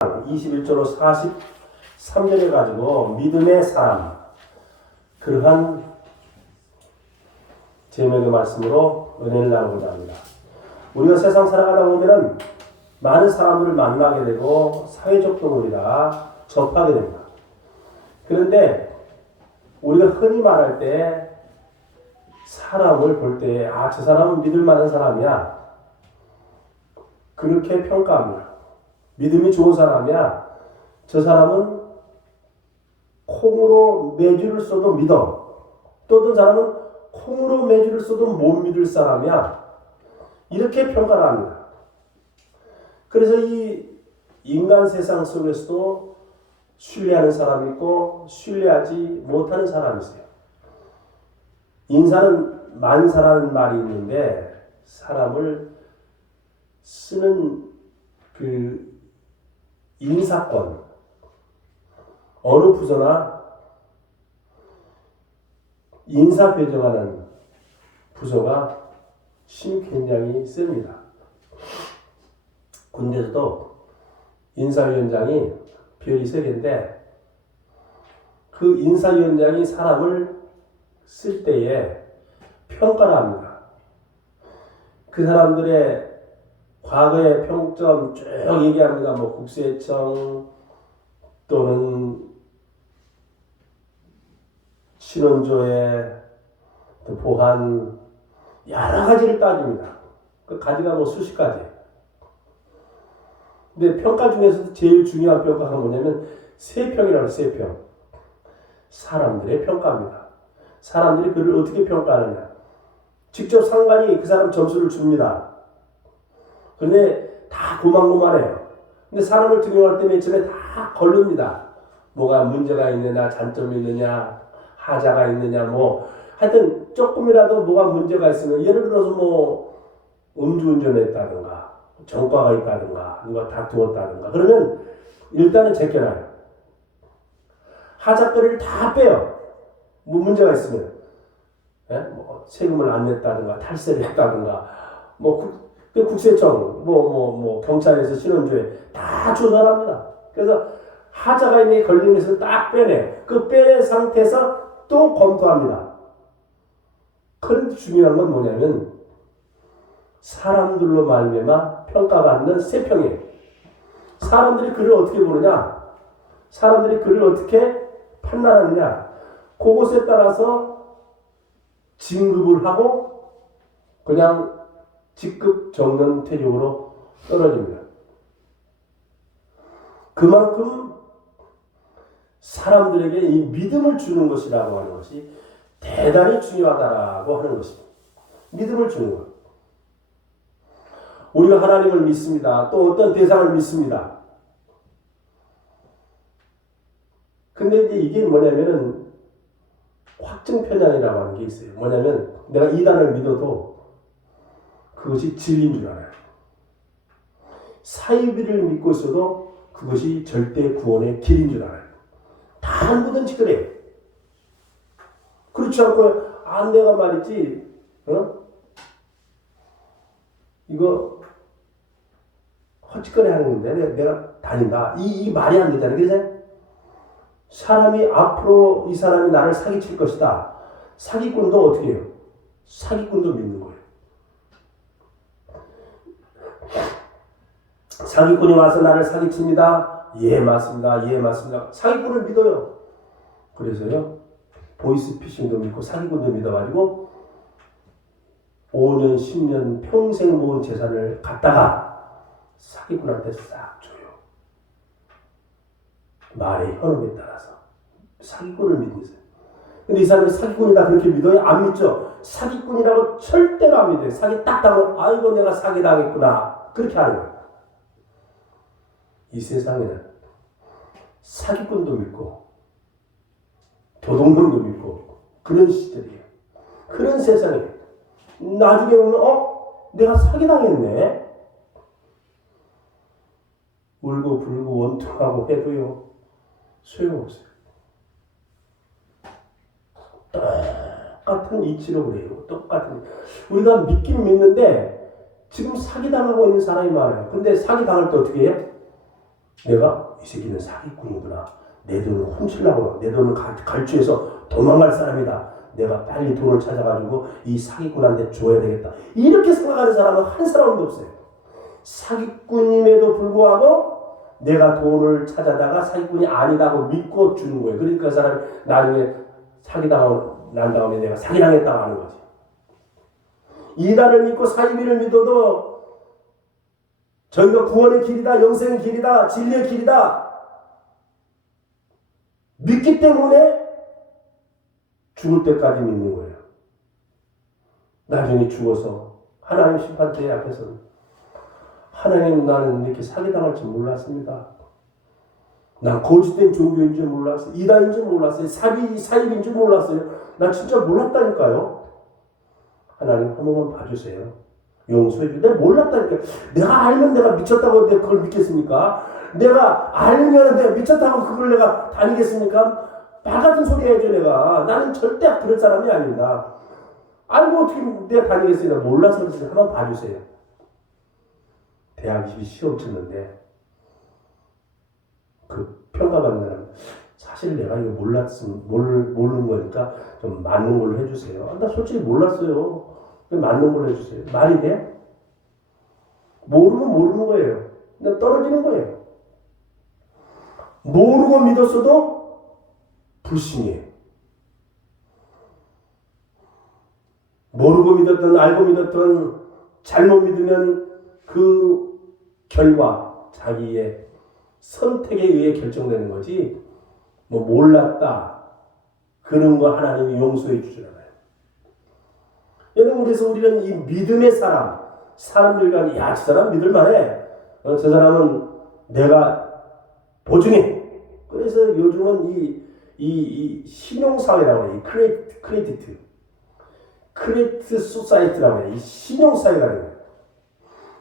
21절로 43절에 가지고 믿음의 사람, 그러한 제목의 말씀으로 은혜를 나누고자 합니다. 우리가 세상 살아가다 보면은 많은 사람들을 만나게 되고 사회적 동물이라 접하게 됩니다. 그런데 우리가 흔히 말할 때 사람을 볼 때 저 사람은 믿을 만한 사람이야, 그렇게 평가합니다. 믿음이 좋은 사람이야, 저 사람은 콩으로 매주를 써도 믿어. 또 어떤 사람은 콩으로 매주를 써도 못 믿을 사람이야, 이렇게 평가를 합니다. 그래서 이 인간 세상 속에서도 신뢰하는 사람이 있고 신뢰하지 못하는 사람이 있어요. 인사는 만사라는 말이 있는데 사람을 쓰는 그 인사권, 어느 부서나 인사 배정하는 부서가 힘이 굉장히 셉니다. 군대에서도 인사위원장이 별이 3개인데 그 인사위원장이 사람을 쓸 때에 평가를 합니다. 그 사람들의 과거의 평점 쭉 얘기합니다. 뭐 국세청 또는 신원조회, 보안, 여러 가지를 따집니다. 그 가지가 뭐 수십 가지. 근데 평가 중에서도 제일 중요한 평가가 뭐냐면 세평이라고 해요. 세평. 사람들의 평가입니다. 사람들이 그를 어떻게 평가하느냐. 직접 상관이 그 사람 점수를 줍니다. 그런데 다 고만고만해요. 근데 사람을 등용할 때 맨 처음에 다 걸릅니다. 뭐가 문제가 있느냐, 장점이 있느냐, 하자가 있느냐, 뭐 하여튼 조금이라도 뭐가 문제가 있으면, 예를 들어서 뭐 음주운전했다든가 전과가 있다든가 누가 다투었다든가 그러면 일단은 제껴놔요. 하자거리를 다 빼요. 뭐 문제가 있으면, 뭐 세금을 안 냈다든가 탈세를 했다든가 뭐 국세청 뭐 경찰에서 신원조회 다 조사합니다. 그래서 하자가 있는 걸린 것을 딱 빼내. 그 빼낸 상태에서 또 검토합니다. 그런데 중요한 건 뭐냐면 사람들로 말미암아 평가받는 세평이에요. 사람들이 그를 어떻게 보느냐, 사람들이 그를 어떻게 판단하느냐, 그것에 따라서 진급을 하고 그냥 직급 정년 퇴직으로 떨어집니다. 그만큼 사람들에게 이 믿음을 주는 것이라고 하는 것이 대단히 중요하다라고 하는 것입니다. 믿음을 주는 것. 우리가 하나님을 믿습니다. 또 어떤 대상을 믿습니다. 근데 이제 이게 뭐냐면은 확증 편향이라고 하는 게 있어요. 뭐냐면 내가 이단을 믿어도 그것이 진리인 줄 알아요. 사이비를 믿고 있어도 그것이 절대 구원의 길인 줄 알아요. 다 누구든지 그래요. 그렇지 않고 내가 말이지 이거 헛짓거리 하는 건데 내가 다닌다, 이 말이 안 되잖아요. 그래서 사람이 앞으로 이 사람이 나를 사기칠 것이다, 사기꾼도 어떻게 해요? 사기꾼도 믿는 거예요. 사기꾼이 와서 나를 사기칩니다. 예 맞습니다. 예 맞습니다. 사기꾼을 믿어요. 그래서요 보이스피싱도 믿고 사기꾼도 믿어가지고 5년 10년 평생 모은 재산을 갖다가 사기꾼한테 싹 줘요. 말의 현혹에 따라서 사기꾼을 믿는 거예요. 근데 이 사람이 사기꾼이다 그렇게 믿어요? 안 믿죠. 사기꾼이라고 절대로 안 믿어요. 사기 딱 당하면 아이고 내가 사기당했구나 그렇게 하는 거예요. 이 세상에는 사기꾼도 믿고 도둑놈도 믿고 그런 시절이에요. 그런 세상이에요. 나중에 보면 내가 사기당했네, 울고 불고 원통하고 해도요 소용없어요. 똑같은 이치로 그래요. 똑같은. 우리가 믿긴 믿는데 지금 사기당하고 있는 사람이 많아요. 근데 사기당할 때 어떻게 해요? 내가 이 새끼는 사기꾼이구나. 내 돈을 훔치려고 내 돈을 갈취해서 도망갈 사람이다. 내가 빨리 돈을 찾아가지고 이 사기꾼한테 줘야 되겠다. 이렇게 생각하는 사람은 한 사람도 없어요. 사기꾼임에도 불구하고 내가 돈을 찾아다가 사기꾼이 아니라고 믿고 주는 거예요. 그러니까 그 사람이 나중에 사기당하고 난 다음에 내가 사기당했다고 하는 거지. 이단을 믿고 사이비를 믿어도 저희가 구원의 길이다, 영생의 길이다, 진리의 길이다 믿기 때문에 죽을 때까지 믿는 거예요. 나중에 죽어서 하나님 심판대 앞에서는 하나님, 나는 이렇게 사기당할 줄 몰랐습니다. 난 거짓된 종교인 줄 몰랐어요. 이단인 줄 몰랐어요. 사입인 줄 몰랐어요. 난 진짜 몰랐다니까요. 하나님 한 번만 봐주세요. 용서해 주세요. 내가 몰랐다니까. 내가 알면 내가 미쳤다고 내가 그걸 믿겠습니까? 내가 알면 내가 미쳤다고 그걸 내가 다니겠습니까? 말 같은 소리 해야죠, 내가. 나는 절대 그럴 사람이 아닙니다. 알고 어떻게 내가 다니겠습니까? 몰라서 그랬어요. 한번 봐주세요. 대학 시험 치는데 그 평가받는 사람, 사실 내가 이거 모르는 거니까 좀 맞는 걸로 해주세요. 나 솔직히 몰랐어요. 맞는 걸로 해주세요. 말이 돼? 모르면 모르는 거예요. 그냥 떨어지는 거예요. 모르고 믿었어도 불신이에요. 모르고 믿었든 알고 믿었든 잘못 믿으면 그 결과 자기의 선택에 의해 결정되는 거지, 뭐 몰랐다 그런 거 하나님이 용서해 주시잖아요. 여러분, 그래서 우리는 이 믿음의 사람들과 야, 저 사람 믿을만해, 저 사람은 내가 보증해. 그래서 요즘은 이 신용사회라고 해요. 이 크레디트 소사이티라고 해요. 이 신용사회가 돼요.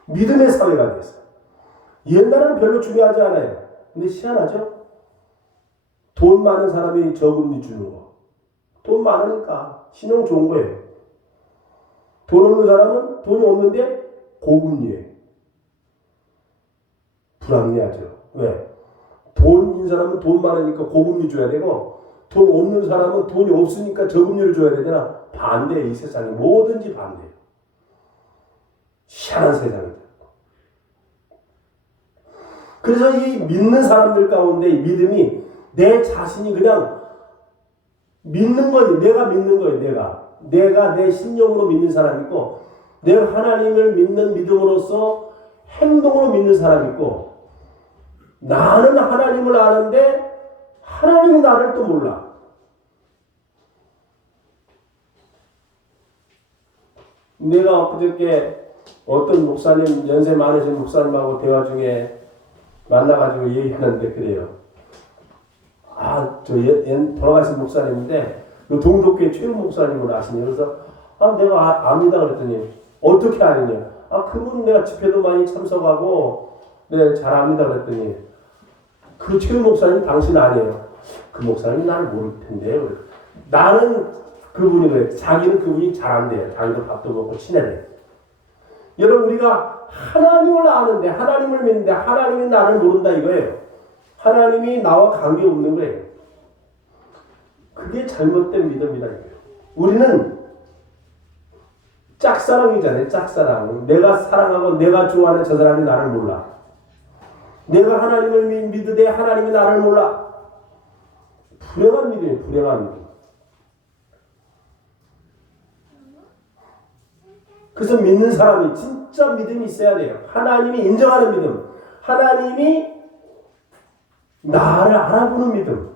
믿음의 사회가 됐어요. 옛날에는 별로 중요하지 않아요. 근데 희한하죠? 돈 많은 사람이 저금리 주는 거. 돈 많으니까 신용 좋은 거예요. 돈 없는 사람은 돈이 없는데 고금리예요. 불합리하죠. 왜? 돈 있는 사람은 돈 많으니까 고금리 줘야 되고, 돈 없는 사람은 돈이 없으니까 저금리를 줘야 되잖아. 반대예요. 이 세상이 뭐든지 반대예요. 희한한 세상이죠. 그래서 이 믿는 사람들 가운데 이 믿음이 내 자신이 그냥 믿는 거예요. 내가 믿는 거예요. 내가 내 신령으로 믿는 사람이 있고, 내가 하나님을 믿는 믿음으로써 행동으로 믿는 사람이 있고, 나는 하나님을 아는데 하나님이 나를 또 몰라. 내가 엊그저께 어떤 목사님, 연세 많으신 목사님하고 대화 중에 만나가지고 얘기하는데 그래요. 돌아가신 목사님인데 그 동독교회 최우 목사님을 아시냐. 그래서 내가 압니다 그랬더니 어떻게 아느냐. 그분 내가 집회도 많이 참석하고 네, 잘 압니다 그랬더니 그 최우 목사님 당신 아니에요. 그 목사님이 나를 모를 텐데요. 나는 그분이 그래. 자기는 그분이 잘 안돼요. 자기도 밥도 먹고 친해요. 여러분, 우리가 하나님을 아는데, 하나님을 믿는데 하나님이 나를 모른다 이거예요. 하나님이 나와 관계없는 거예요. 그게 잘못된 믿음이다 이거예요. 우리는 짝사랑이잖아요. 짝사랑. 내가 사랑하고 내가 좋아하는 저 사람이 나를 몰라. 내가 하나님을 믿으되 하나님이 나를 몰라. 불행한 믿음이에요. 불행한 믿음. 그래서 믿는 사람이 진짜 믿음이 있어야 돼요. 하나님이 인정하는 믿음. 하나님이 나를 알아보는 믿음.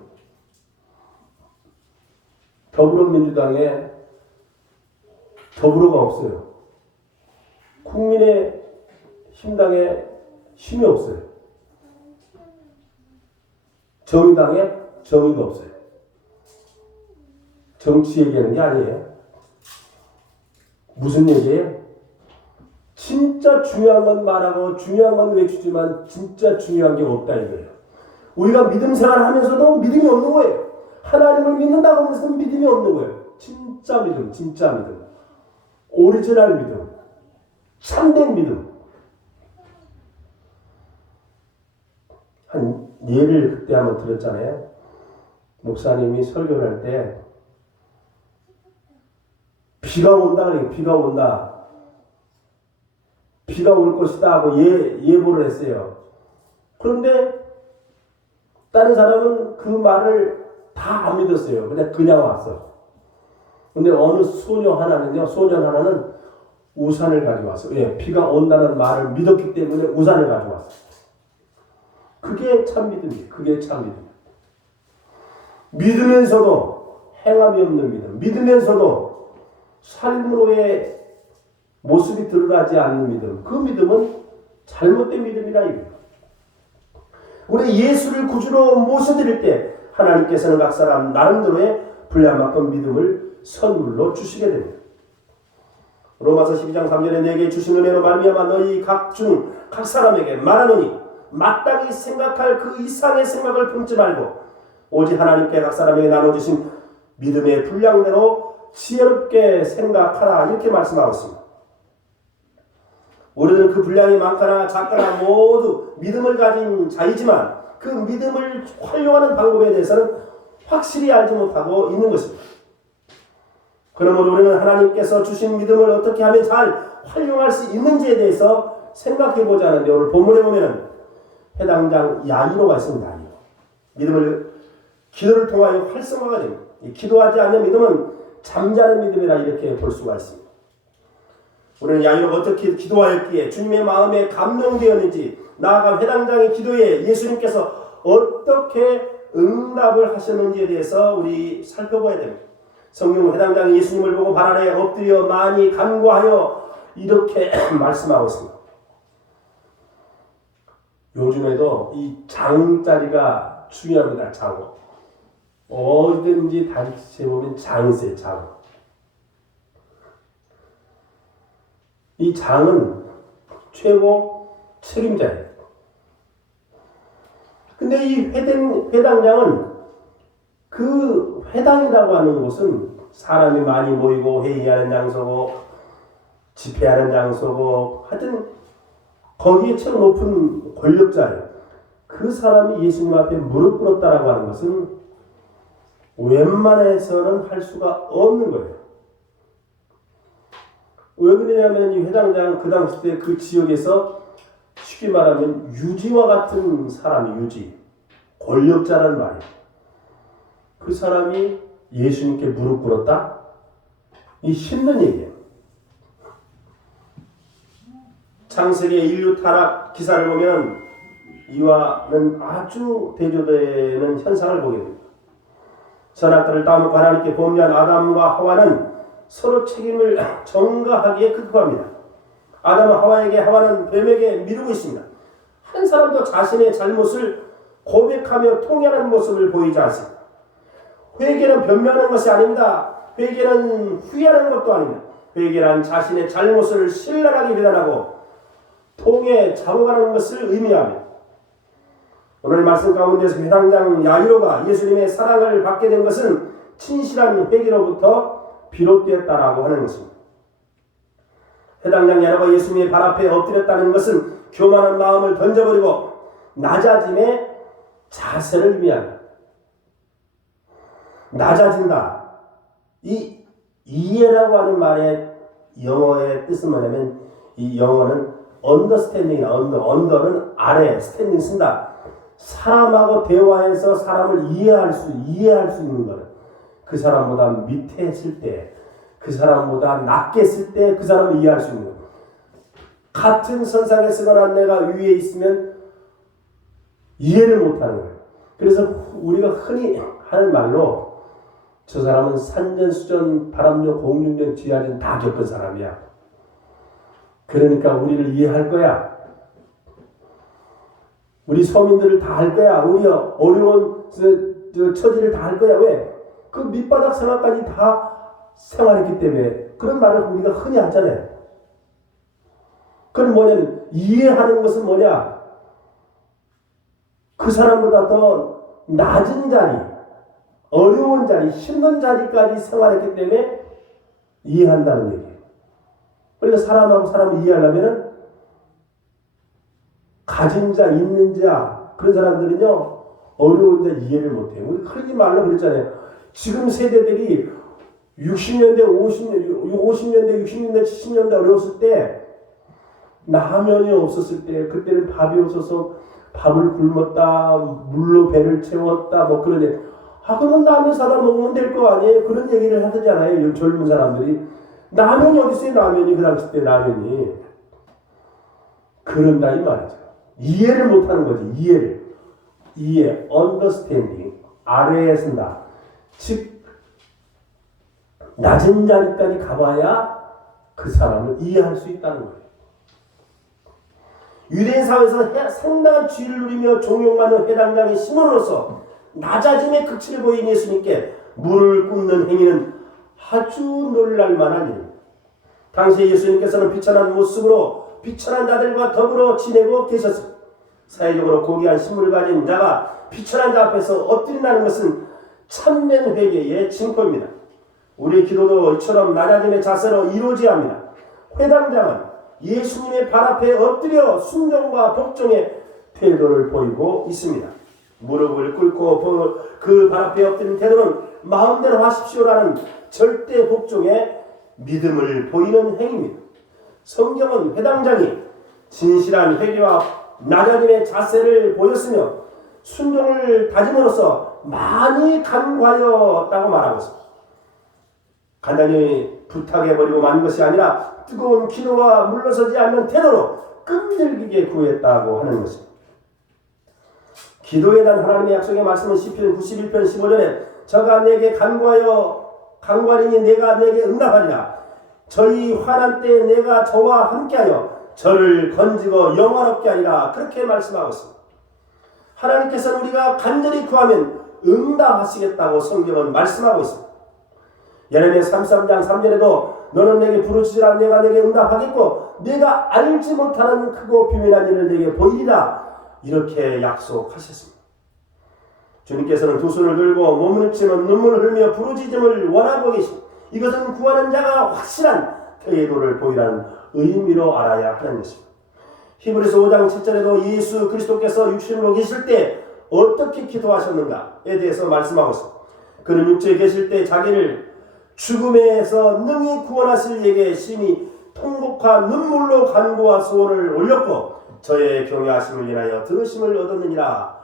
더불어민주당에 더불어가 없어요. 국민의힘당에 힘이 없어요. 정의당에 정의가 없어요. 정치 얘기하는 게 아니에요. 무슨 얘기예요? 진짜 중요한 건 말하고 중요한 건 외치지만 진짜 중요한 게 없다 이거예요. 우리가 믿음 생활을 하면서도 믿음이 없는 거예요. 하나님을 믿는다고 해서 믿음이 없는 거예요. 진짜 믿음, 진짜 믿음. 오리지널 믿음. 참된 믿음. 한 예를 그때 한번 들었잖아요. 목사님이 설교를 할 때 비가 온다 그래요. 비가 온다. 비가 올 것이다 하고 예보를 했어요. 그런데 다른 사람은 그 말을 다 안 믿었어요. 그냥 왔어. 근데 어느 소년 하나는 우산을 가져왔어요. 예, 비가 온다는 말을 믿었기 때문에 우산을 가져왔어요. 그게 참 믿음이에요. 그게 참 믿음. 믿으면서도 행함이 없는 믿음. 믿으면서도 삶으로의 모습이 드러나지 않는 믿음. 그 믿음은 잘못된 믿음이라 이거예요. 우리 예수를 구주로 모셔드릴 때 하나님께서는 각 사람 나름대로의 분량만큼 믿음을 선물로 주시게 됩니다. 로마서 12장 3절에 내게 주신 은혜로 말미암아 너희 각 사람에게 말하노니 마땅히 생각할 그 이상의 생각을 품지 말고 오직 하나님께 각 사람에게 나눠주신 믿음의 분량대로 지혜롭게 생각하라 이렇게 말씀하고 있습니다. 우리는 그 분량이 많거나 작거나 모두 믿음을 가진 자이지만 그 믿음을 활용하는 방법에 대해서는 확실히 알지 못하고 있는 것입니다. 그러므로 우리는 하나님께서 주신 믿음을 어떻게 하면 잘 활용할 수 있는지에 대해서 생각해보자 하는데 오늘 본문에 보면 해당장 야이로가 있습니다. 야이로. 믿음을 기도를 통하여 활성화가 됩니다. 기도하지 않는 믿음은 잠자는 믿음이라 이렇게 볼 수가 있습니다. 우리는 야이로가 어떻게 기도하였기에 주님의 마음에 감동되었는지 나아가 회당장의 기도에 예수님께서 어떻게 응답을 하셨는지에 대해서 우리 살펴봐야 됩니다. 성경은 회당장이 예수님을 보고 발 아래 엎드려 많이 간구하여 이렇게 말씀하고 있습니다. 요즘에도 이 장자리가 중요합니다. 장. 어디든지 다시 보면 장세, 장. 이 장은 최고 책임자예요. 근데 이 회당장은 그 회당이라고 하는 곳은 사람이 많이 모이고 회의하는 장소고 집회하는 장소고 하여튼 거기에 최고 높은 권력자예요. 그 사람이 예수님 앞에 무릎 꿇었다라고 하는 것은 웬만해서는 할 수가 없는 거예요. 왜 그러냐면 이 회당장 그 당시 때 그 지역에서 쉽게 말하면 유지와 같은 사람이 유지, 권력자라는 말이에요. 그 사람이 예수님께 무릎 꿇었다? 이 힘든 얘기예요. 창세기 인류 타락 기사를 보면 이와는 아주 대조되는 현상을 보게 됩니다. 선악과를 따먹고 하나님께 범죄한 아담과 하와는 서로 책임을 전가하기에 급급합니다. 아담은 하와에게, 하와는 뱀에게 미루고 있습니다. 한 사람도 자신의 잘못을 고백하며 통연한 모습을 보이지 않습니다. 회개는 변명하는 것이 아닙니다. 회개는 후회하는 것도 아닙니다. 회개란 자신의 잘못을 신랄하게 비난하고 통에 잡아가는 것을 의미합니다. 오늘 말씀 가운데서 회당장 야이로가 예수님의 사랑을 받게 된 것은 진실한 회개로부터 비롯되었다라고 하는 것입니다. 회당장 야이로가 예수님의 발 앞에 엎드렸다는 것은 교만한 마음을 던져버리고 낮아짐의 자세를 의미합니다. 낮아진다. 이 이해라고 하는 말의 영어의 뜻은 뭐냐면 이 영어는 understanding이다. under는 아래, standing 쓴다. 사람하고 대화해서 사람을 이해할 수 있는 거는 그 사람보다 밑에 있을 때, 그 사람보다 낮게 있을 때 그 사람을 이해할 수 있는 거예요. 같은 선상에 서거나 내가 위에 있으면 이해를 못하는 거예요. 그래서 우리가 흔히 하는 말로 저 사람은 산전수전, 바람요, 공중전, 지하전 다 겪은 사람이야. 그러니까 우리를 이해할 거야. 우리 서민들을 다 할 거야. 우리 어려운 처지를 다 할 거야. 왜? 그 밑바닥 생활까지 다 생활했기 때문에 그런 말을 우리가 흔히 하잖아요. 그건 뭐냐면 이해하는 것은 뭐냐? 그 사람보다 더 낮은 자리, 어려운 자리, 힘든 자리까지 생활했기 때문에 이해한다는 얘기예요. 그러니까 사람하고 사람을 이해하려면 가진 자, 있는 자, 그런 사람들은요, 어려운데 이해를 못해요. 우리 흔히 말로 그랬잖아요. 지금 세대들이 60년대, 50년대, 60년대, 70년대 어려웠을 때 라면이 없었을 때 그때는 밥이 없어서 밥을 굶었다, 물로 배를 채웠다, 뭐 그러네. 그럼 라면 사다 먹으면 될 거 아니에요? 그런 얘기를 하잖아요. 젊은 사람들이. 라면이 어디 있어요? 라면이 그 당시 때 라면이. 그런다 이 말이죠. 이해를 못하는 거지. 이해, understanding. 아래에 쓴다. 즉 낮은 자리까지 가봐야 그 사람을 이해할 수 있다는 거예요. 유대인 사회에서 상당한 지위를 누리며 존경받는 회당장의 신으로서 낮아짐의 극치를 보인 예수님께 물을 굽는 행위는 아주 놀랄만한 일입니다. 당시 예수님께서는 비천한 모습으로 비천한 자들과 더불어 지내고 계셨습니다. 사회적으로 고귀한 신분을 가진 자가 비천한 자 앞에서 엎드린다는 것은 참된 회개의 징표입니다. 우리의 기도도 이처럼 낮아짐의 자세로 이루어져야 합니다. 회당장은 예수님의 발 앞에 엎드려 순종과 복종의 태도를 보이고 있습니다. 무릎을 꿇고 그 발 앞에 엎드린 태도는 마음대로 하십시오라는 절대 복종의 믿음을 보이는 행위입니다. 성경은 회당장이 진실한 회개와 낮아짐의 자세를 보였으며 순종을 다짐으로써 많이 간구하였다고 말하고 있습니다. 간단히 부탁해버리고 만 것이 아니라 뜨거운 기도와 물러서지 않는 태도로 끈질기게 구했다고 하는 것입니다. 기도에 대한 하나님의 약속의 말씀은 시편 91편 15절에 저가 내게 간구하리니 내가 내게 응답하리라. 저희 화난 때에 내가 저와 함께하여 저를 건지고 영화롭게 하리라. 그렇게 말씀하고 있습니다. 하나님께서는 우리가 간절히 구하면 응답하시겠다고 성경은 말씀하고 있습니다. 예레미야 33장 3절에도 너는 내게 부르짖으라 내가 내게 응답하겠고 내가 알지 못하는 크고 비밀한 일을 내게 보이리라. 이렇게 약속하셨습니다. 주님께서는 두 손을 들고 몸부림치는 눈물을 흘며 부르짖음을 원하고 계십니다. 이것은 구하는 자가 확실한 태도를 보이라는 의미로 알아야 하는 것입니다. 히브리서 5장 7절에도 예수 그리스도께서 육신으로 계실 때 어떻게 기도하셨는가에 대해서 말씀하고 있습니다. 그는 육체에 계실 때 자기를 죽음에서 능히 구원하실 이에게 심히 통곡한 눈물로 간구와 소원을 올렸고 저의 경외하심을 인하여 들으심을 얻었느니라.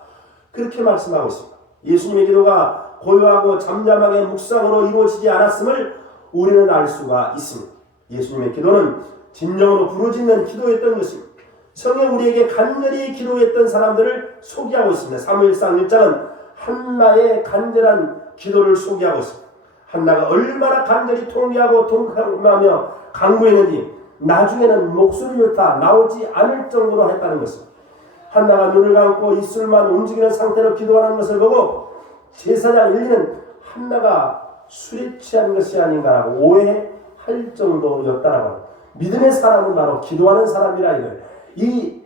그렇게 말씀하고 있습니다. 예수님의 기도가 고요하고 잠잠하게 묵상으로 이루어지지 않았음을 우리는 알 수가 있습니다. 예수님의 기도는 진정으로 부르짖는 기도였던 것입니다. 성경 우리에게 간절히 기도했던 사람들을 소개하고 있습니다. 사무엘상 1장은 한나의 간절한 기도를 소개하고 있습니다. 한나가 얼마나 간절히 통회하고 통감하며 간구했는지 나중에는 목소리를 다 나오지 않을 정도로 했다는 것입니다. 한나가 눈을 감고 입술만 움직이는 상태로 기도하는 것을 보고 제사장 일리는 한나가 술에 취한 것이 아닌가라고 오해할 정도였다라고 합니다. 믿음의 사람은 바로 기도하는 사람이라 이거예요. 이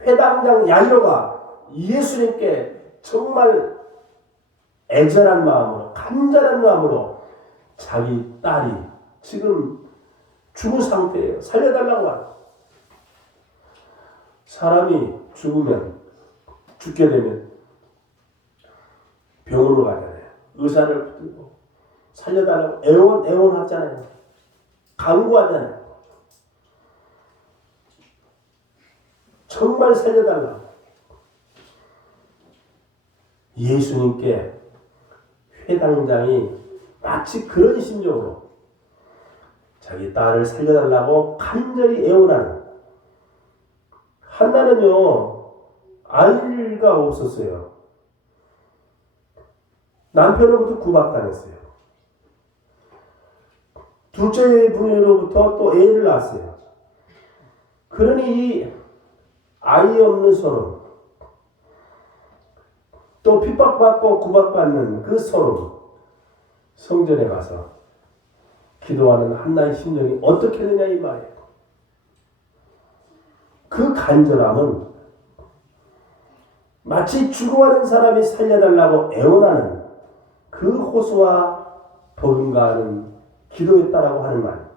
회당장 야이로가 예수님께 정말 애절한 마음으로 간절한 마음으로 자기 딸이 지금 죽은 상태예요. 살려달라고 하는. 사람이 죽게 되면 병원으로 가잖아요. 의사를 붙들고 살려달라고 애원하잖아요. 간구하잖아요. 정말 살려달라고. 예수님께 회당장이 마치 그런 심정으로 자기 딸을 살려달라고 간절히 애원하는. 한나는요 아이가 없었어요. 남편으로부터 구박당했어요. 둘째 분으로부터 또 애를 낳았어요. 그러니 이 아이 없는 소름, 또 핍박받고 구박받는 그 소름, 성전에 가서 기도하는 한나의 심정이 어떻게 되냐 이 말이에요. 그 간절함은 마치 죽어가는 사람이 살려달라고 애원하는 그 호소와 버금가는 기도였다라고 하는 말.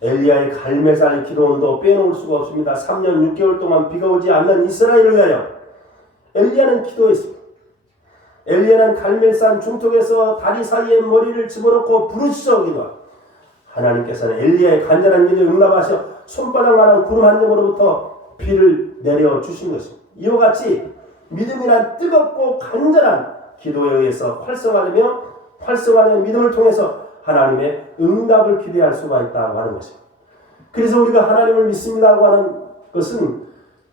엘리야의 갈멜산 기도원도 빼놓을 수가 없습니다. 3년 6개월 동안 비가 오지 않는 이스라엘을 위하여 엘리야는 기도했습니다. 엘리야는 갈멜산 중턱에서 다리 사이에 머리를 집어넣고 부르짖어 하나님께서는 엘리야의 간절한 기도에 응답하셔 손바닥만한 구름 한 점으로부터 비를 내려주신 것입니다. 이와 같이 믿음이란 뜨겁고 간절한 기도에 의해서 활성화되는 믿음을 통해서 하나님의 응답을 기대할 수가 있다고 하는 것입니다. 그래서 우리가 하나님을 믿습니다고 하는 것은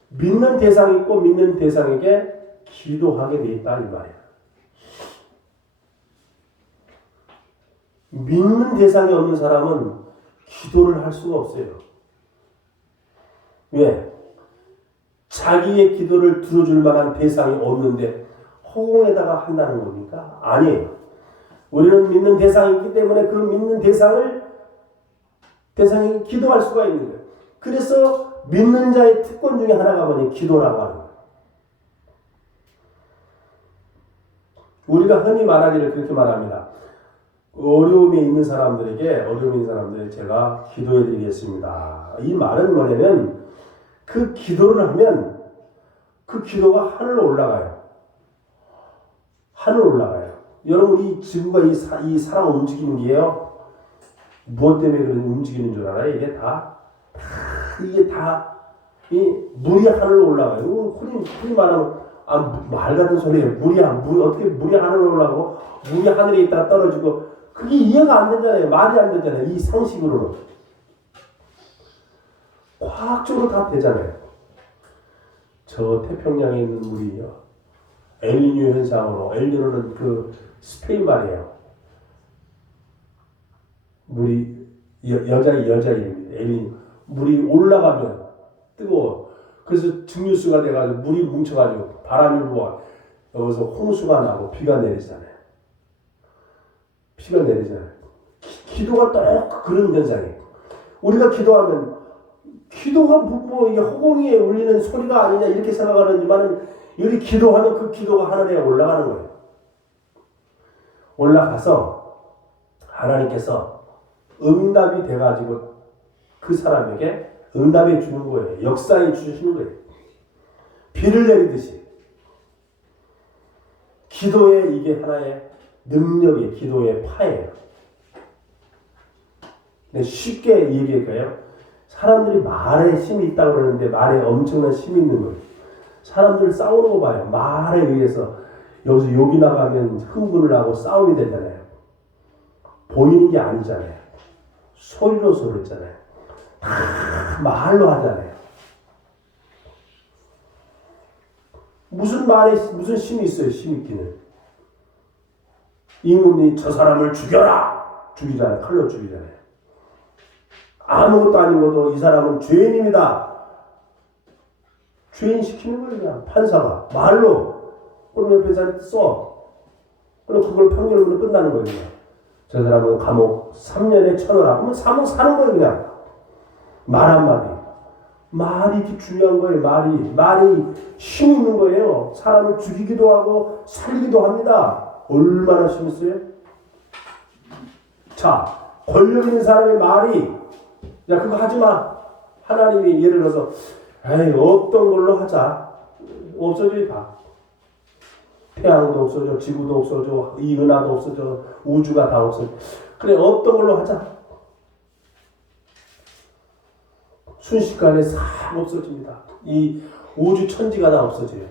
믿는 대상이 있고 믿는 대상에게 기도하게 돼 있다 이 말이에요. 믿는 대상이 없는 사람은 기도를 할 수가 없어요. 왜? 자기의 기도를 들어줄 만한 대상이 없는데 허공에다가 한다는 겁니까? 아니에요. 우리는 믿는 대상이 있기 때문에 그 믿는 대상이 기도할 수가 있는 거예요. 그래서 믿는 자의 특권 중에 하나가 뭐니? 기도라고 하는 거예요. 우리가 흔히 말하기를 그렇게 말합니다. 어려움이 있는 사람들에게 제가 기도해 드리겠습니다. 이 말은 뭐냐면 그 기도를 하면 그 기도가 하늘로 올라가요. 하늘로 올라가요. 여러분 이 지구가 이 사람 움직이는 게요. 무엇 때문에 그런 움직이는 줄 알아요? 이게 다 이 물이 하늘로 올라가요. 흔히 말하면 말 같은 소리예요. 물이 어떻게 물이 하늘로 올라가고 물이 하늘에 있다가 떨어지고 그게 이해가 안 되잖아요. 말이 안 되잖아요. 이 상식으로는. 과학적으로 다 되잖아요. 저 태평양에 있는 물이요. 엘니뇨 현상으로, 엘니뇨는 그 스페인 말이에요. 물이 여자 이름입니다. 엘니뇨. 물이 올라가면 뜨거워. 그래서 증류수가 돼가지고 물이 뭉쳐가지고 바람이 부어 여기서 홍수가 나고 비가 내리잖아요. 기도가 또 그런 현상이에요. 우리가 기도하면 기도가 이게 허공에 울리는 소리가 아니냐 이렇게 생각하는지만 여기 기도하면 그 기도가 하늘에 올라가는 거예요. 올라가서 하나님께서 응답이 돼가지고 그 사람에게 응답해 주는 거예요. 역사해 주시는 거예요. 비를 내리듯이. 기도의 이게 하나의 능력이 기도의 파예요. 쉽게 얘기할까요? 사람들이 말에 힘이 있다고 그러는데 말에 엄청난 힘이 있는 거예요. 사람들 싸우는 거 봐요. 말에 의해서 여기서 욕이 나가면 흥분을 하고 싸움이 되잖아요. 보이는 게 아니잖아요. 소리로서 그랬잖아요. 다 말로 하잖아요. 무슨 말에 무슨 힘이 있어요? 힘 있기는. 임금이 저 사람을 죽이잖아요. 칼로 죽이잖아요. 아무것도 아닌 것도 이 사람은 죄인입니다. 죄인 시키는 거예요. 그냥 판사가 말로. 그럼 옆에 사람 써. 그럼 그걸 판결로 끝나는 거예요. 그냥. 저 사람은 감옥 3년에 쳐넣어라. 그러면 사는 거예요. 그냥. 말 한마디. 말이 이렇게 중요한 거예요. 말이 힘이 있는 거예요. 사람을 죽이기도 하고 살리기도 합니다. 얼마나 힘이 있어요? 자, 권력 있는 사람의 말이 야 그거 하지마. 하나님이 예를 들어서 에이 없던 걸로 하자. 없어져 다. 태양도 없어져, 지구도 없어져, 이 은하도 없어져, 우주가 다 없어져. 그래 없던 걸로 하자. 순식간에 싹 없어집니다. 이 우주 천지가 다 없어져요.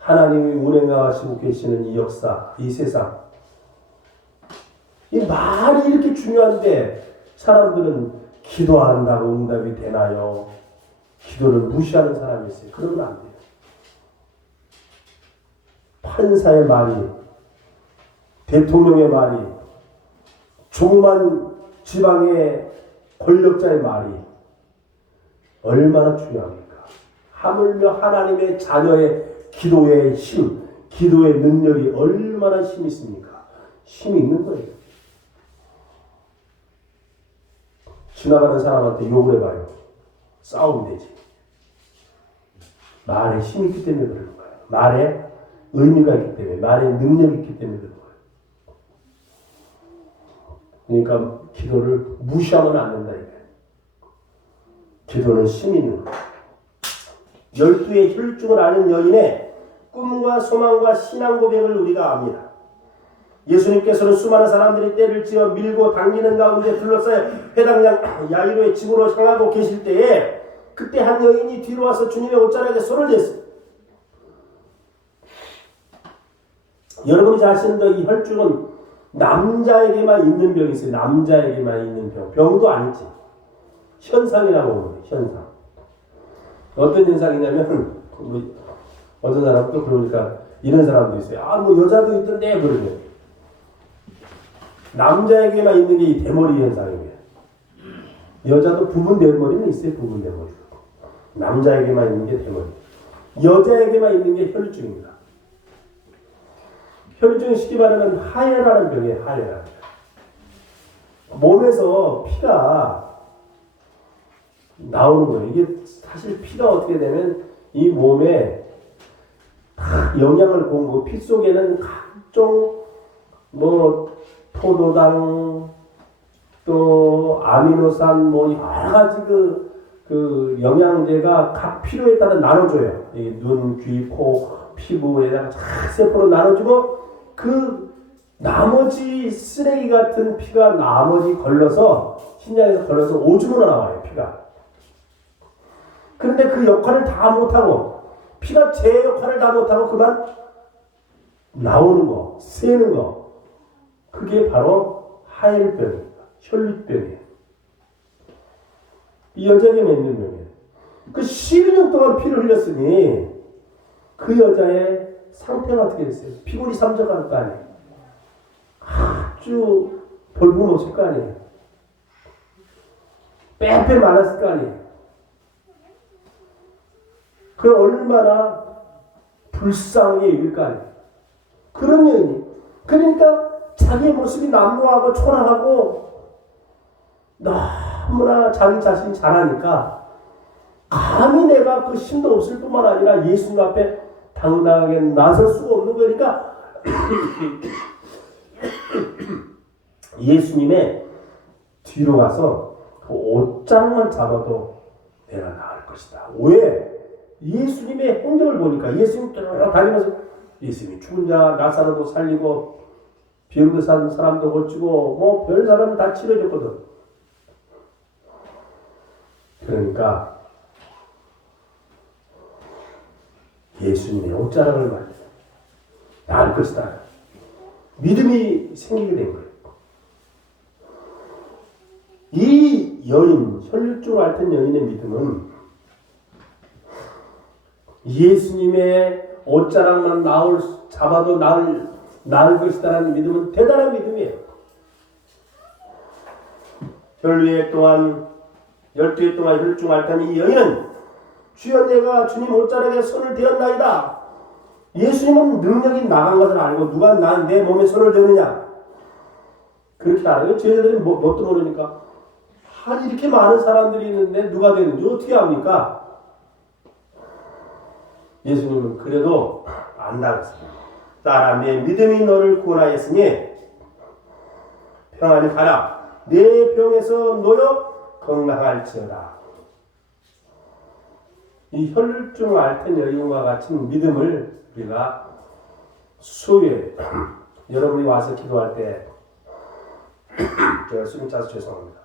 하나님이 운행하시고 계시는 이 역사, 이 세상. 이 말이 이렇게 중요한데 사람들은 기도한다고 응답이 되나요? 기도를 무시하는 사람이 있어요. 그러면 안 돼요. 판사의 말이, 대통령의 말이, 조그만 지방의 권력자의 말이 얼마나 중요합니까? 하물며 하나님의 자녀의 기도의 힘, 기도의 능력이 얼마나 힘이 있습니까? 힘이 있는 거예요. 지나가는 사람한테 욕을 해봐요. 싸우면 되지. 말에 힘이 있기 때문에 그러는 거예요. 말에 의미가 있기 때문에, 말에 능력이 있기 때문에 그러는 거예요. 그러니까 기도를 무시하면 안 된다 이게. 기도는 힘이 있는 거야. 12의 혈중을 아는 여인의 꿈과 소망과 신앙 고백을 우리가 압니다. 예수님께서는 수많은 사람들이 때를 지어 밀고 당기는 가운데 둘러싸여 회당장 야이로의 집으로 향하고 계실 때에 그때 한 여인이 뒤로 와서 주님의 옷자락에 손을 댔어요. 여러분이 잘 아시는 이 혈중은 남자에게만 있는 병이 있어요. 남자에게만 있는 병. 병도 아니지. 현상이라고 보는 현상. 어떤 현상이냐면 어떤 사람도 그러니까 이런 사람도 있어요. 뭐 여자도 있던데 그러면 남자에게만 있는 게 이 대머리 현상이에요. 여자도 부분 대머리는 있어요. 부분 대머리. 남자에게만 있는 게 대머리. 여자에게만 있는 게 혈중입니다. 혈중 쉽게 말하면 하혈이라는 병이에요. 하혈. 몸에서 피가 나오는 거예요. 이게 사실 피가 어떻게 되면 이 몸에 영양을 공급하고 피 속에는 각종 포도당 또 아미노산 여러 가지 그 영양제가 각 필요에 따라 나눠줘요. 눈, 귀, 코, 피부에다가 쫙 세포로 나눠주고 그 나머지 쓰레기 같은 피가 나머지 걸러서 신장에서 걸러서 오줌으로 나와요. 피가. 그런데 그 역할을 다 못하고 피가 제 역할을 다 못하고 그만 나오는 거, 새는 거 그게 바로 하혈병입니다. 혈류병이에요. 이 여자에게만 있는 병이에요. 그 12년 동안 피를 흘렸으니 그 여자의 상태가 어떻게 됐어요? 피골이 삼져갈 거 아니에요. 아주 볼품없을 거 아니에요. 빼빼 말랐을 거 아니에요. 그 얼마나 불쌍하게 여길 거 아니에요. 그런 여인이. 그러니까 자기의 모습이 난무하고 초라하고 너무나 자기 자신이 잘하니까 감히 내가 그 힘도 없을 뿐만 아니라 예수님 앞에 당당하게 나설 수가 없는 거니까 예수님의 뒤로 가서 그 옷장만 잡아도 내가 나을 것이다. 왜? 예수님의 행동을 보니까 예수님 쭉 다니면서 예수님이 죽은 자 나사로도 살리고 병도 산 사람도 고치고 별 사람 다 치료해줬거든. 그러니까 예수님의 옷자락을 만나 나을 것이다. 믿음이 생기게 된 거예요. 이 여인, 혈류증을 앓던 여인의 믿음은 예수님의 옷자락만 잡아도 나을 것이다라는 믿음은 대단한 믿음이에요. 혈류에 또한 12해 동안 혈류증을 앓던 이 여인은 주여 내가 주님 옷자락에 손을 대었나이다. 예수님은 능력이 나간 것을 알고 누가 내 몸에 손을 대느냐. 그렇게 알아요. 제자들이 뭣도 모르니까 이렇게 많은 사람들이 있는데 누가 되는지 어떻게 합니까? 예수님은 그래도 안다고 했습니다. 딸아 내 믿음이 너를 구원하였으니 평안히 가라. 내 병에서 놓여 건강할지어다. 이 혈류증을 앓던 여인과 같은 믿음을 우리가 수요일 여러분이 와서 기도할 때 제가 숨이 차서 죄송합니다.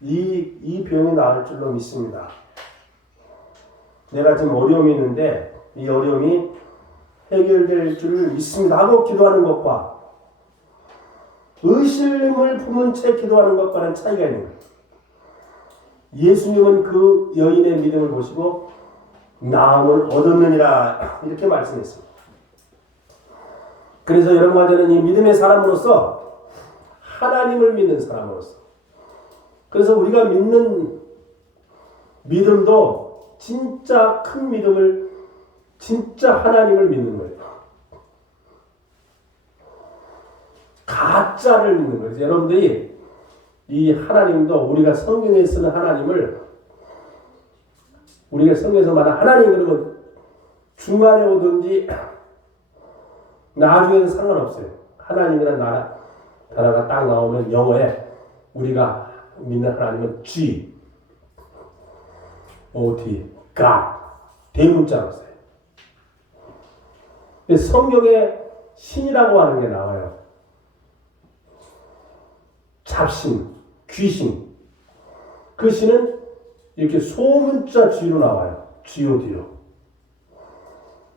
이 병이 나을 줄로 믿습니다. 내가 지금 어려움이 있는데 이 어려움이 해결될 줄 믿습니다 하고 기도하는 것과 의심을 품은 채 기도하는 것과는 차이가 있는 거예요. 예수님은 그 여인의 믿음을 보시고 나음을 얻었느니라 이렇게 말씀했습니다. 그래서 여러분과 저는 이 믿음의 사람으로서 하나님을 믿는 사람으로서 그래서 우리가 믿는 믿음도 진짜 큰 믿음을 진짜 하나님을 믿는 거예요. 가짜를 믿는 거예요. 여러분들이 이 하나님도 우리가 성경에 쓰는 하나님을 우리가 성경에서 말하는 하나님 그러면 중간에 오든지 나중에는 상관없어요. 하나님이란 나라 단어가 딱 나오면 영어에 우리가 믿는 하나님은 G, O-D, God, 대문자로 써요. 성경에 신이라고 하는 게 나와요. 잡신, 귀신. 그 신은 이렇게 소문자 G로 나와요. G-O-D로.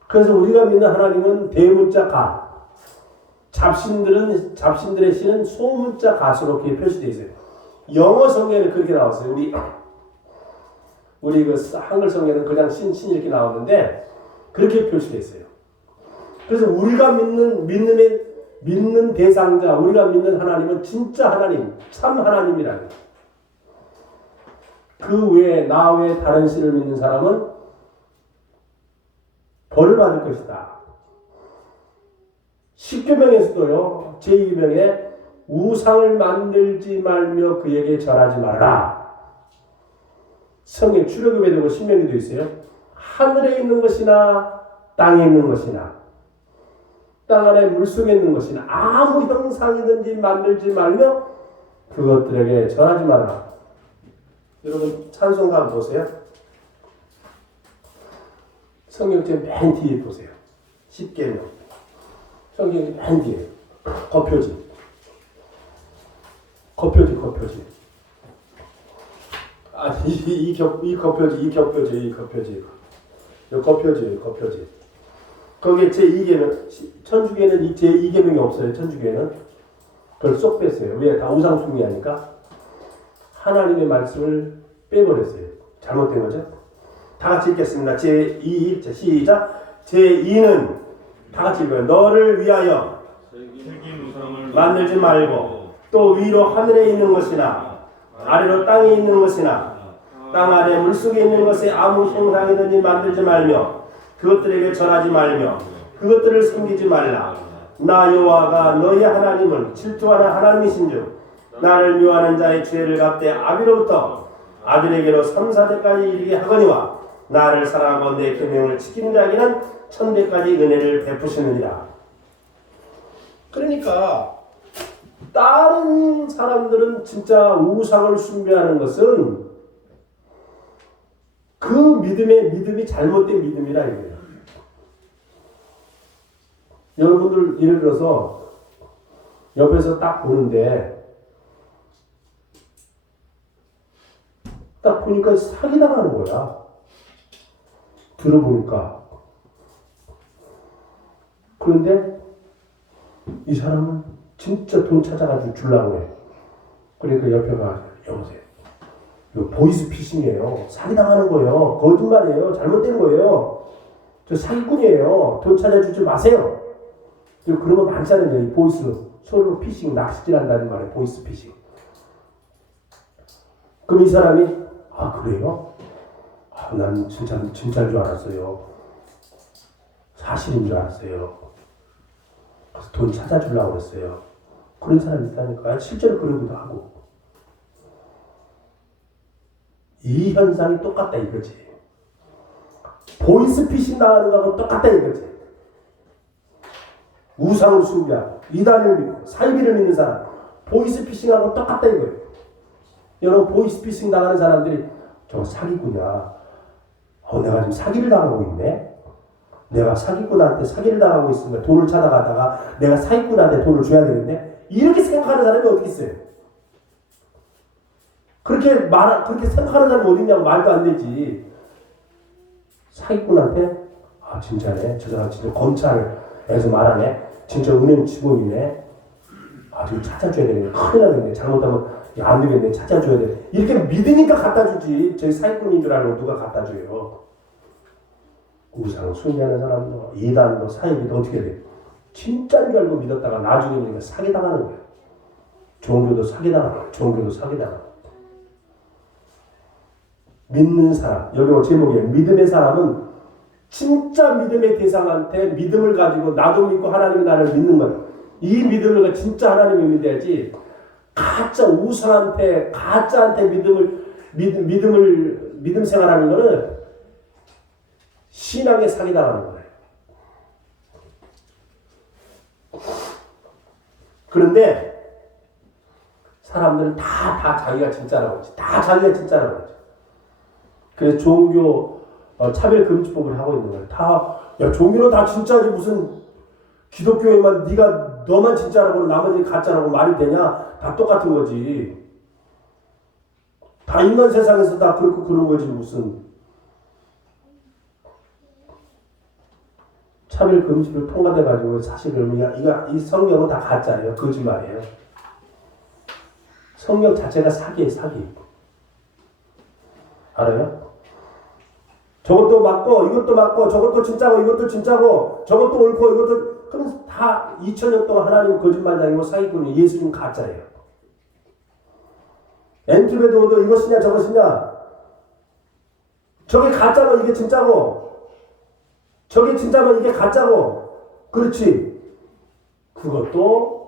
그래서 우리가 믿는 하나님은 대문자 God. 잡신들의 신은 소문자 가수로 그렇게 표시되어 있어요. 영어 성경에는 그렇게 나왔어요. 우리 그 한글 성경에는 그냥 신 이렇게 나오는데 그렇게 표시되어 있어요. 그래서 우리가 믿는 대상자, 우리가 믿는 하나님은 진짜 하나님, 참 하나님이라는. 그 외에 나 외에 다른 신을 믿는 사람은 벌을 받을 것이다. 십계명에서도요, 제2계명에 우상을 만들지 말며 그에게 절하지 말아라. 성경 출애굽에도 신명기도 있어요. 하늘에 있는 것이나 땅에 있는 것이나 땅 안에 물속에 있는 것이나 아무 형상이든지 만들지 말며 그것들에게 절하지 말아라. 여러분 찬송가 보세요. 성경책 맨 뒤에 보세요. 십계명. 성경이 맨 뒤에. 겉표지. 아, 이 겉표지. 거기에 제2계명, 천주교에는 제2계명이 없어요. 천주교에는. 그걸 쏙 뺐어요. 왜? 다 우상숭배하니까. 하나님의 말씀을 빼버렸어요. 잘못된 거죠. 다 같이 읽겠습니다. 제2, 시작. 제2는 다 같이 읽어요. 너를 위하여 만들지 말고 또 위로 하늘에 있는 것이나 아래로 땅에 있는 것이나 땅 아래 물속에 있는 것에 아무 형상이든지 만들지 말며 그것들에게 절하지 말며 그것들을 섬기지 말라. 나 여호와가 너희 하나님은 질투하는 하나님이신즉 나를 미워하는 자의 죄를 갚되 아비로부터 아들에게로 3, 4대까지 이르게 하거니와 나를 사랑하고 내 계명을 지키는 자에게는 천대까지 은혜를 베푸시느니라. 그러니까 다른 사람들은 진짜 우상을 숭배하는 것은 그 믿음이 잘못된 믿음이라 이거예요. 여러분들 예를 들어서 옆에서 딱 보는데 딱 보니까 사기당하는 거야. 들어보니까. 그런데 이 사람은 진짜 돈 찾아가지고 주려고 해. 그러니까 옆에 가, 여보세요. 이거 보이스피싱이에요. 사기당하는 거예요. 거짓말이에요. 잘못된 거예요. 저 사기꾼이에요. 돈 찾아주지 마세요. 그런 거 많잖아요. 이 보이스, 서로 피싱, 낚시질 한다는 말이에요. 보이스피싱. 그럼 이 사람이, 아, 그래요? 아, 난 진짜인 줄 알았어요. 사실인 줄 알았어요. 그래서 돈 찾아주려고 그랬어요. 그런 사람이 있다니까. 실제로 그러기도 하고. 이 현상이 똑같다 이거지. 보이스피싱 당하는 거하고 똑같다 이거지. 우상을 숭배하고 이단을 믿고 사이비를 믿는 사람 보이스피싱하고 똑같다 이거예요. 여러분 보이스피싱 당하는 사람들이 저 사기꾼이야. 내가 지금 사기를 당하고 있네. 내가 사기꾼한테 사기를 당하고 있으면 돈을 찾아가다가 내가 사기꾼한테 돈을 줘야 되는데 이렇게 생각하는 사람이 어디 있어요? 그렇게 생각하는 사람이 어디 있냐고. 말도 안 되지. 사기꾼한테 진짜네. 저 사람 진짜 검찰에서 말하네. 진짜 은행 직원이네. 지금 찾아줘야 되겠네. 큰일 나겠네. 잘못하면 안 되겠네. 찾아줘야 돼. 이렇게 믿으니까 갖다 주지. 저희 사기꾼인 줄 알고 누가 갖다 줘요. 우상 숭배하는 사람도 이단도 사이비도 어떻게 돼? 진짜인 줄 알고 믿었다가 나중에 보니까 사기당하는 거예요. 종교도 사기당하고. 믿는 사람, 여기 오늘 제목이에요. 믿음의 사람은 진짜 믿음의 대상한테 믿음을 가지고 나도 믿고 하나님이 나를 믿는 거예요. 이 믿음을 진짜 하나님이 믿어야지 가짜 우상한테 가짜한테 믿음 생활하는 거는 신앙에 사기당하는 거예요. 그런데 사람들은 다 자기가 진짜라고 하지. 다 자기가 진짜라고 하지. 그래서 종교 차별금지법을 하고 있는 거예요. 야, 종교는 다 진짜지. 무슨 기독교에만 너만 진짜라고 나머지 가짜라고 말이 되냐? 다 똑같은 거지. 다 인간 세상에서 다 그렇고 그런 거지. 무슨 차별금지를 통과돼가지고 사실은 이 성경은 다 가짜예요. 거짓말이에요. 성경 자체가 사기예요. 사기. 알아요? 저것도 맞고 이것도 맞고 저것도 진짜고 이것도 진짜고 저것도 옳고 이것도 그럼 다 2000년 동안 하나님 거짓말장이고 사기꾼이 예수님 가짜예요. 엔트베도도 이것이냐 저것이냐 저게 가짜면 이게 진짜고 저게 진짜면 이게 가짜고 그렇지. 그것도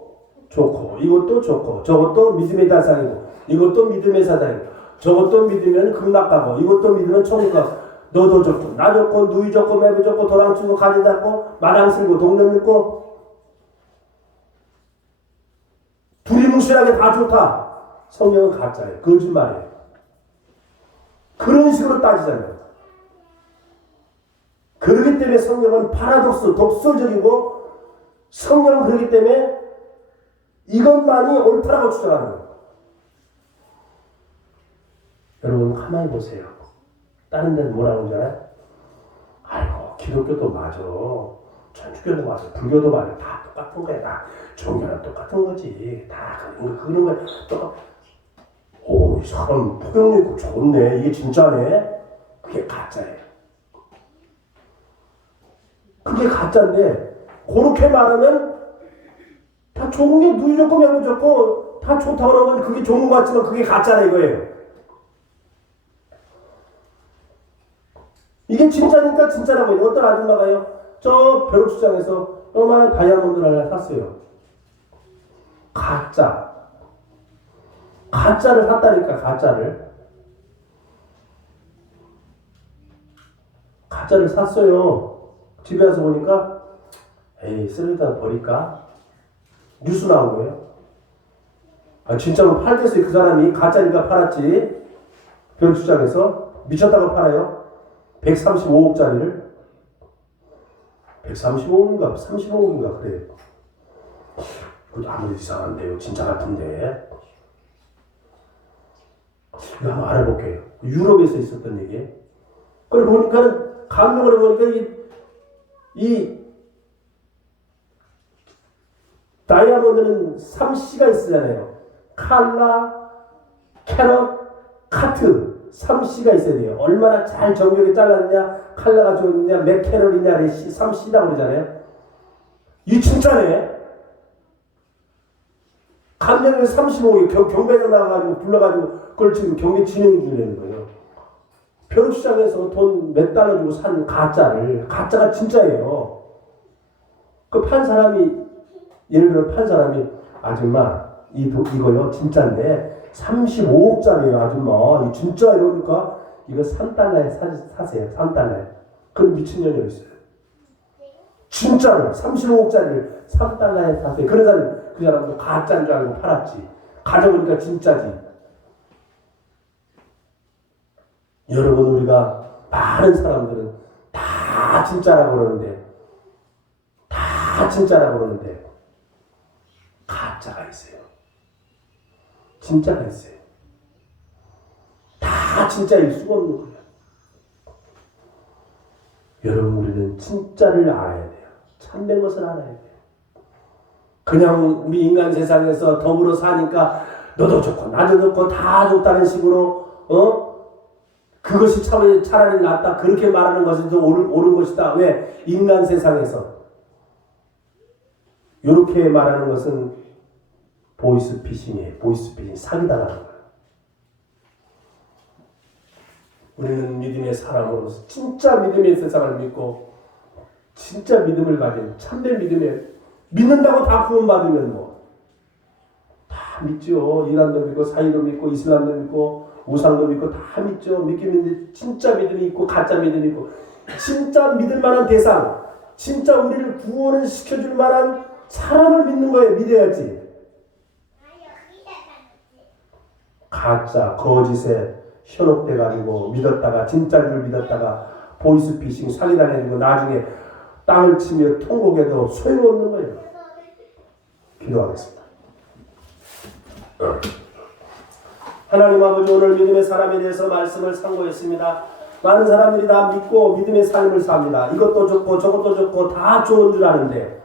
좋고 이것도 좋고 저것도 믿음의 대상이고 이것도 믿음의 사상이고 저것도 믿으면 극락가고 이것도 믿으면 천국 가고 너도 좋고 나 좋고 누이 좋고 매부 좋고 도랑치고 가지 잡고 마당 쓸고 동네 믿고 두리뭉실하게 다 좋다. 성경은 가짜예요. 거짓말이에요. 그런 식으로 따지잖아요. 그렇기 때문에 성경은 파라독스, 독설적이고 성경은 그렇기 때문에 이것만이 옳다라고 주장하는 거예요. 여러분 가만히 보세요. 다른 데는 뭐라고 하잖아요? 아이고 기독교도 맞아. 천주교도 맞아. 불교도 맞아. 다 똑같은 거야. 다 종교는 똑같은 거지. 다 그런 거야. 오, 이 사람 포용력 좋네. 이게 진짜네. 그게 가짜예요. 그게 가짜인데 그렇게 말하면 다 좋은 게 누이 좋고 매부 좋고 다 좋다고 그러면 그게 좋은 것 같지만 그게 가짜네 이거예요. 이게 진짜니까 진짜라고 해요. 어떤 아줌마가요. 저 벼룩시장에서 요만한 다이아몬드를 하나 샀어요. 가짜를 샀다니까. 가짜를 샀어요. 집에 와서 보니까 에이 쓰레기다 버릴까? 뉴스 나온 거예요. 아 진짜로 팔겠어요. 그 사람이 가짜니까 팔았지. 벼룩시장에서 미쳤다고 팔아요. 135억짜리를 135억인가 35억인가 그래요. 그것도 아무래도 이상한데요. 진짜 같은데. 이거 한번 알아볼게요. 유럽에서 있었던 얘기예요. 그걸 보니까 감명을 해보니까 이 다이아몬드는 3C가 있잖아요. 칼라, 캐럿, 카트 3C가 있어야 돼요. 얼마나 잘 정교하게 잘랐느냐, 칼라가 좋느냐, 몇 캐럿이냐, 3C라고 그러잖아요. 이 진짜네. 감정이 35개 경매장 나가가지고 불러가지고 그걸 지금 경매 진행 중이라는 거예요. 벼룩시장에서 돈 몇 달러 주고 산 가짜가 진짜예요. 그 판 사람이 예를 들어 판 사람이 아줌마 이거요 진짜인데 35억짜리예요 아줌마 이 진짜 이러니까 이거 3달러에 사세요. 3달러에. 그럼 미친년이 어딨어요. 진짜로 35억짜리를 3달러에 사세요. 그런 사람이 그 사람도 가짜인 줄 알고 팔았지. 가져보니까 진짜지. 여러분 우리가 많은 사람들은 다 진짜라고 그러는데 가짜가 있어요. 진짜가 있어요. 다 진짜일 수가 없는 거예요. 여러분 우리는 진짜를 알아야 돼요. 참된 것을 알아야 돼요. 그냥 우리 인간 세상에서 더불어 사니까 너도 좋고 나도 좋고 다 좋다는 식으로 그것이 차라리 낫다 그렇게 말하는 것이 더 옳은 것이다. 왜? 인간 세상에서 이렇게 말하는 것은 보이스피싱이에요. 보이스피싱 사기당하는 거예요. 우리는 믿음의 사람으로서 진짜 믿음의 세상을 믿고 진짜 믿음을 가진 참된 믿음에 믿는다고 다 구원받으면 뭐 다 믿죠. 이란도 믿고 사이도 믿고 이슬람도 믿고 우상도 믿고 다 믿죠. 믿기는 진짜 믿음이 있고 가짜 믿음이 있고 진짜 믿을 만한 대상 진짜 우리를 구원을 시켜줄 만한 사람을 믿는 거예요. 믿어야지. 가짜 거짓에 현혹돼가지고 믿었다가 진짜인 줄 믿었다가 보이스피싱 사기당해가지고 나중에 땅을 치며 통곡해도 소용없는 거예요. 기도하겠습니다. 하나님 아버지, 오늘 믿음의 사람에 대해서 말씀을 상고했습니다. 많은 사람들이 다 믿고 믿음의 삶을 삽니다. 이것도 좋고 저것도 좋고 다 좋은 줄 아는데,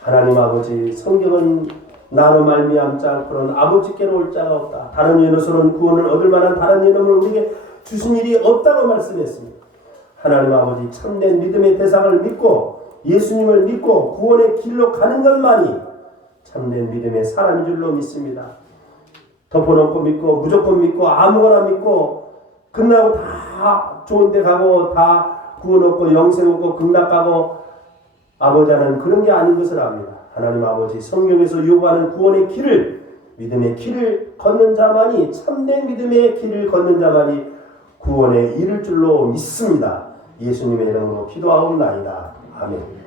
하나님 아버지, 성경은 나로 말미암지 않고는 아버지께로 올 자가 없다. 다른 이름으로는 구원을 얻을 만한 다른 이름을 우리에게 주신 일이 없다고 말씀했습니다. 하나님 아버지, 참된 믿음의 대상을 믿고 예수님을 믿고 구원의 길로 가는 것만이 참된 믿음의 사람인 줄로 믿습니다. 덮어놓고 믿고 무조건 믿고 아무거나 믿고 끝나고 다 좋은 데 가고 다 구원 얻고 영생 얻고 극락가고 아버지 하는 그런 게 아닌 것을 압니다. 하나님 아버지, 성경에서 요구하는 구원의 길을, 믿음의 길을 걷는 자만이, 참된 믿음의 길을 걷는 자만이 구원에 이를 줄로 믿습니다. 예수님의 이름으로 기도하옵나이다. 아멘.